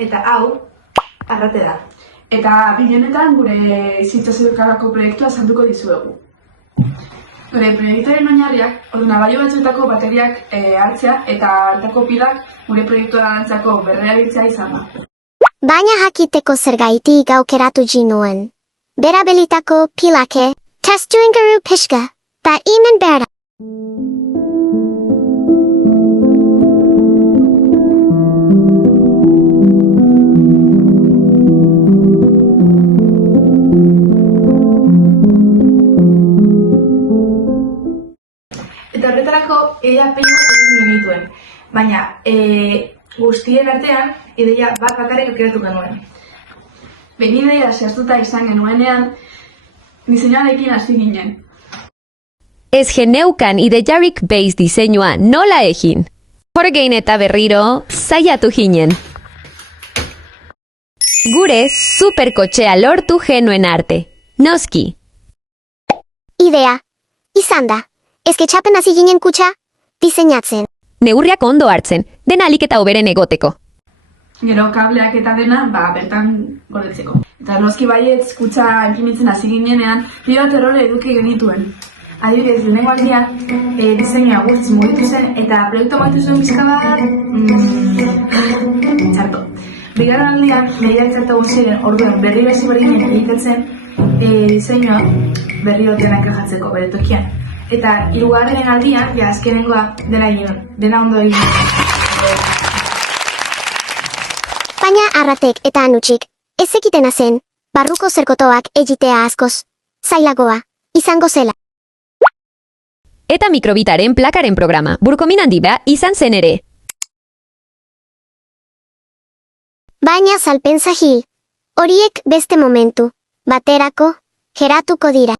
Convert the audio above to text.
Eta hau, arrate da. Eta bilenetan gure zintzazidokarako proiektua azalduko dizuegu. Gure proiektuaren oinarriak, ordenagailu batzuetako bateriak hartzea eta hartako pilak gure proiektua lantzeko berrerabiltzea izan da. Baina jakiteko zergaitik aukeratu nuen. Berabilitako pilake, testu inguru pixka, ta imen berda. Eta horretarako ideia pilo egin genituen. Baina guztien artean ideia bat bakarrik aukeratu genuen. Behin ideia zehaztuta izan genuenean, diseinuarekin hasi ginen. Ez geneukan ideiarik base diseinua nola egin. Horgein eta berriro saiatu ginen. Gure superkotxea lortu genuen arte. Noski. Idea. Izan da. Esketxapen hasi ginen kutxa, diseinatzen. Neurriak ondo hartzen, dena alik eta hoberen egoteko. Gero kableak eta dena, bertan gordetzeko. Eta noski baietz kutxa inprimitzen hasi ginenean, pilo bat errore eduki genituen. Adibidez, lehenengo aldian, diseinua guztiz mugitu zen, eta proiektu mugitu zuen pixka bat, txarto. Bigarren aldian, nire txarto guztiren orduen berri bezi berdinen egitetzen, diseinua berri batean enkajatzeko bere tokian. Eta hirugarren aldian, azkenengoa dena ondo egin. Baina arratek eta anutsik, ez ekitena zen, barruko zerkotoak egitea askoz. Zailagoa, izango zela. Eta mikrobitaren plakaren programa, burkomin handi ba izan zen ere. Baina salpentza hil. Horiek beste momentu, baterako, geratuko dira.